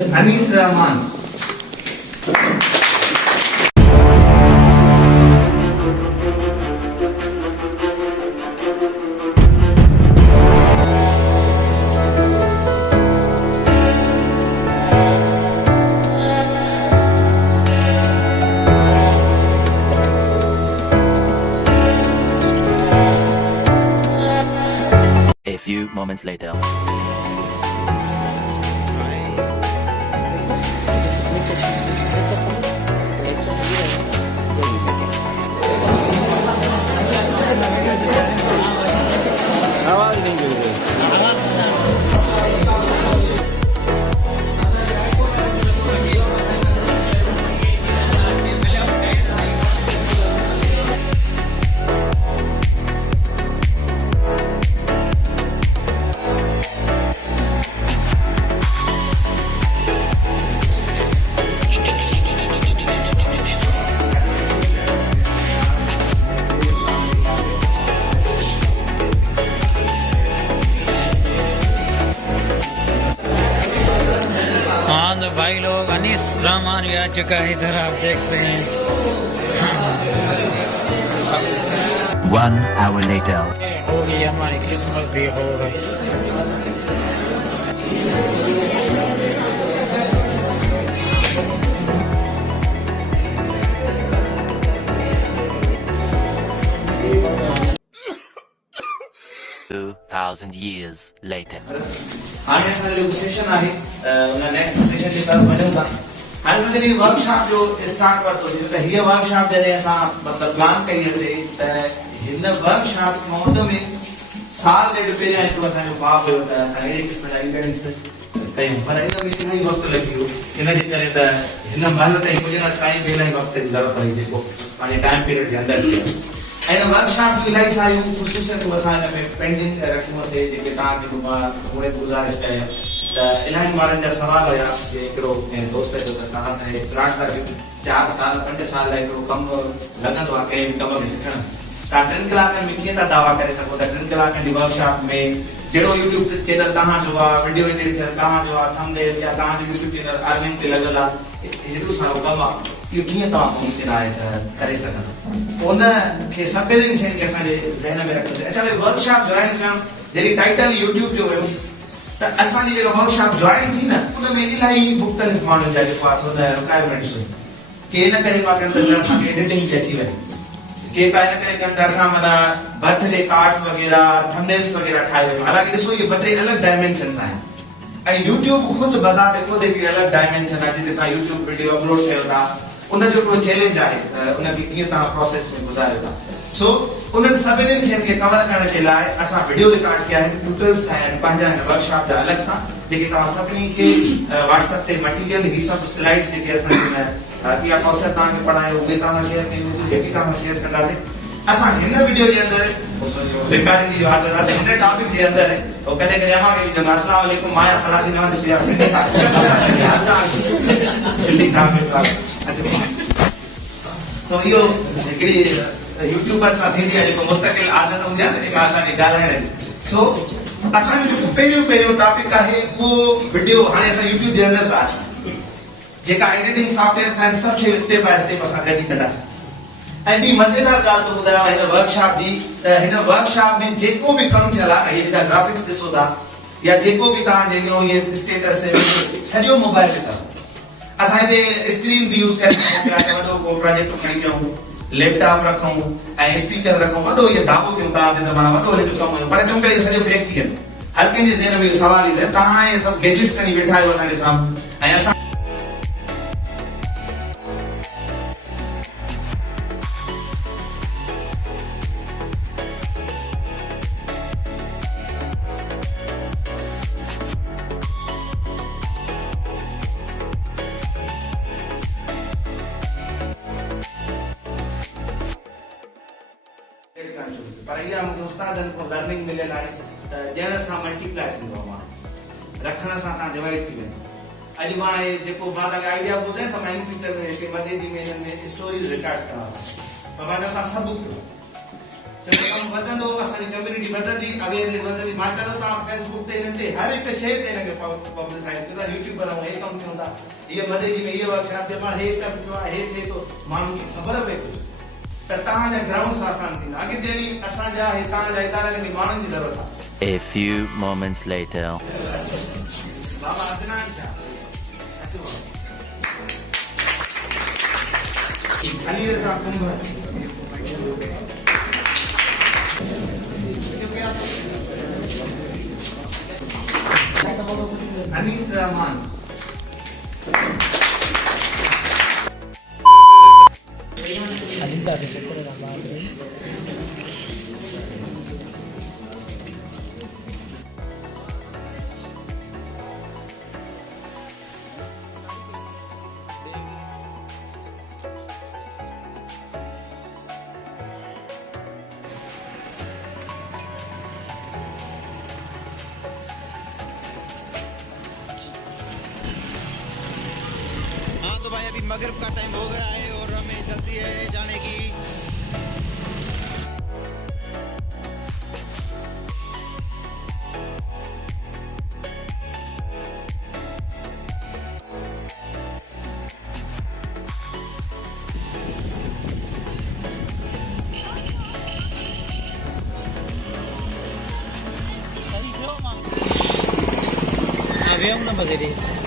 Anees Rehman. A few moments later. आवाज नहीं मिल रही। 1 hour later. हो गई हमारी खिदमत भी हो गई। $2,000 years later. हाणे असांजो जेको सेशन आहे उन नेक्स्ट सेशन जी तरफ़ वञूं था। हाणे असां जॾहिं वर्कशॉप जो स्टार्ट वरितोसीं त हीअ वर्कशॉप जॾहिं असां मतिलबु प्लान कईसीं त हिन वर्कशॉप मौद में साल ॾेढ पहिरियां हिकिड़ो असांजो ख्वाबु हुयो त असां अहिड़े क़िस्म जा इवेंट्स कयूं, पर इन में इलाही वक़्तु लॻी वियो। इनजे करे त हिन महिल ताईं कुझु न टाइम ते इलाही वक़्त जी ज़रूरत हुई जेको पंहिंजे टाइम पीरियड जे अंदरि थियो। ऐं हिन वर्कशॉप जूं इलाही सारियूं ख़ुशूसियतूं असां हिन में पेंडिंग रखियूंसीं जेके तव्हांखे मां उहे गुज़ारिश कयां त इलाही ॿारनि जा सुवाल हुया कि हिकिड़ो कंहिं दोस्त जो त तव्हां त प्लाट था कयो 4 साल 5 साल लाइ हिकिड़ो कमु लॻंदो आहे कंहिं बि कम खे सिखणु, तव्हां 3 कलाकनि में कीअं था दावा करे सघो त 3 कलाकनि जी वर्कशॉप में जहिड़ो यूट्यूब चैनल तव्हांजो आहे, वीडियो एडिट थियल तव्हांजो आहे, थंबनेल या तव्हांजो यूट्यूब चैनल अर्निंग ते लॻल आहे, हेॾो सारो कमु आहे, इहो कीअं तव्हां मुमकिन आहे त करे सघंदा। उन खे सभिनी शयुनि खे असांजे ज़हन में रखंदे अच्छा भई वर्कशॉप जॉइन करणु जॾहिं टाइटल यूट्यूब जो हुयो त असांजी जेका वर्कशॉप जॉइन थी न उन में इलाही मुख़्तलिफ़ माण्हुनि जा जेको आहे सो रिक्वायरमेंट्स हुई। के हिन करे पिया कनि त असांखे एडिटिंग बि अची वञे, के पिया हिन करे कनि त असां माना बर्थडे कार्ड्स वग़ैरह थंबनेल्स वग़ैरह ठाहे वञूं। हालांकि ॾिसो इहे 2 अलॻि डायमेंशन्स आहिनि ऐं यूट्यूब ख़ुदि बज़ार ख़ुदि हिकिड़ी अलॻि डायमेंशन आहे जिते तव्हां यूट्यूब वीडियो अपलोड कयो था उनजो हिकिड़ो चैलेंज आहे त उनखे कीअं तव्हां प्रोसेस में गुज़ारियो था। सो उन्हनि सभिनी शयुनि खे कवर करण जे लाइ असां वीडियो रिकॉर्ड कया आहिनि, ट्यूटोरियल्स ठाहिया आहिनि पंहिंजा हिन वर्कशॉप जा अलॻि सां जेके तव्हां सभिनी खे व्हाट्सएप ते मटीरियल ही सभु स्लाइड्स जेके असां इहा प्रोसेस तव्हांखे पढ़ायो उहे तव्हां शेयर कयूं जेकी तव्हां शेयर कंदासीं। असां हिन वीडियो जे अंदरि रिकॉर्डिंग जी आदत आहे हिन टॉपिक जे अंदरि कॾहिं कॾहिं अमां खे बि चवंदा अस्सलाम वालेकुम माया सलाहुद्दीन अब्रो हे इहो हिकिड़ी यूट्यूबर सां थींदी आहे जेको मुस्तक़िल आदत हूंदी आहे न जेका असांखे ॻाल्हाइण जी। सो असांजो जेको पहिरियों टॉपिक आहे उहो वीडियो हाणे असां यूट्यूब जे अंदरि था अचूं, जेका एडिटिंग सॉफ्टवेयर आहिनि सभु शयूं स्टेप बाय स्टेप असां कढी कंदासीं। ऐं ॿी मज़ेदार ॻाल्हि तो ॿुधायांव हिन वर्कशॉप जी त हिन वर्कशॉप में जेको बि कमु थियल आहे जेका ग्राफिक्स ॾिसो था या जेको बि तव्हां जंहिंजो इहे स्टेटस सॼो मोबाइल ते अथव। असां हिते स्क्रीन बि यूज़ करे सघूं पिया त वॾो को प्रोजेक्ट खणी अचूं, लैपटॉप रखूं ऐं स्पीकर रखूं, वॾो इहो दावो कयूं तव्हां त माना वॾो हिन जो कमु हुयो, पर चऊं पिया इहो सॼो फेक थी वेंदो। हर कंहिंजे ज़हन में इहो सवाल ईंदो तव्हां इहे सभु गैजेट्स खणी वेठा आहियो असांजे साम्हूं ऐं असां पर इहा मूंखे उस्तादनि खां लर्निंग मिलियल आहे त ॾियण सां मल्टीप्लाई थींदो आहे माण्हू, रखण सां तव्हां डिवाइड थी वेंदो। अॼु मां जेको मां तव्हांखे आइडिया ॿुधायां त मां इन फ्यूचर में हिकिड़ी मदेजी में हिननि में स्टोरीज़ रिकॉर्ड करणा पर मां तव्हां सभु कयो कमु वधंदो, असांजी कम्युनिटी वधंदी, अवेयरनेस वधंदी। मां चवां थो तव्हां फेसबुक ते हिन ते हर हिकु शइ ते हिनखे पब्लिसाइज़ कयो। यूट्यूबर ऐं हे कमु थियूं था, हीअ मदेजी में हीअ वर्कशॉप ते मां हे स्टेप थियो आहे, हे थिए थो, माण्हुनि खे ख़बर पए थी त तव्हांजा ग्राउंड्स आसान थींदा। अॻिते हली असांजा तव्हांजा इदारनि में माण्हुनि जी ज़रूरत आहे। A few moments later. बाबा अदनान छा अली रज़ा कुंभर, अनीस Rahman, Alinda de Socorro da Madre. हाँ तो भाई अभी मगरिब का टाइम हो गया है और हमें जल्दी है जाने की। Había una batería.